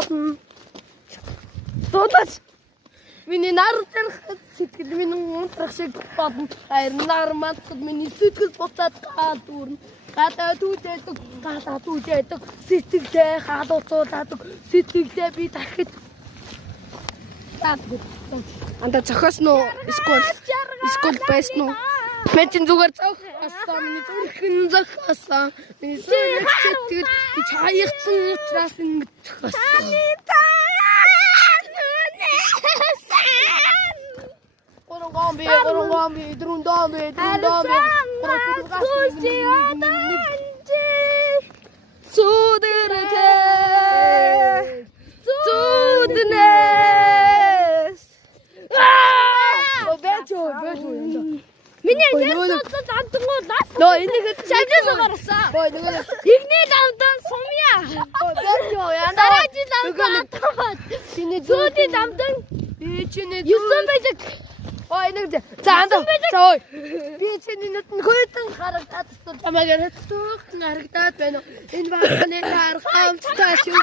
болно. Дуудаж миний нар тарих сэтгэл минь унтрах шиг болно. Харин нар мандахад миний сэтгэл буцаад гаалдуурна. Гадаа түүжээдэг сэтгэлдээ хаалуцуулаадаг сэтгэлдээ би дахид анда зохиосон уу? Эсвэл байсан уу? Мен чинь зүгээр зохиосон. Миний зүрхэн зохиосон. Миний сэтгэл би чаягцсан учраас ингэж зохиосон. Гомби, друндомби. Зүднэс. Миний яг цаатангууд наас. Нөө энийг чамдаас гаргасан. Игний ламдан сумья. Дараа чи ламдан. Чиний зүуди ламдан. Би чиний юусан байдаг. Ой нэг заанд. Ой. Би чиний нүтэн хөйтэн харагдаад чамаагаар хэвтүүх харагдаад байна. Энэ багны харахамж тааш юу.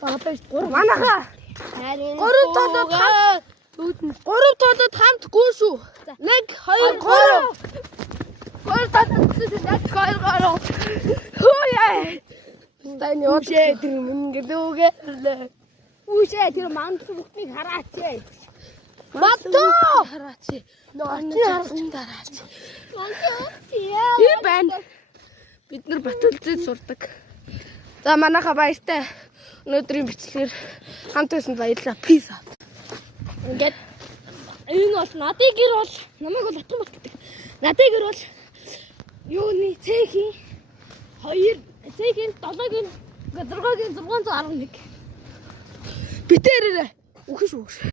Баабай манаха. Гурав толгойд хамт гүн шүү. 1 2 3. Гурав толгойд хоёр. Хөөе. Таны өчөө тэр мингэлүүгээ. Үгүй тэр мандах бүхнийг хараач. Мато хараач. Нооч хараач дараач. Энэ байна. Бид нар Батүлзэд сурдаг. За манайха баяртай. Өнөөдрийн бичлэгээр хамт байсан баярлалаа. Peace out. Ингээд энэ бол надын гэр бол намайг бол Батхан бат гэдэг. Надын гэр бол юуны цэхийн 2 цэхийн 7-гийн 6-гийн 611. Битээрээ үхэж.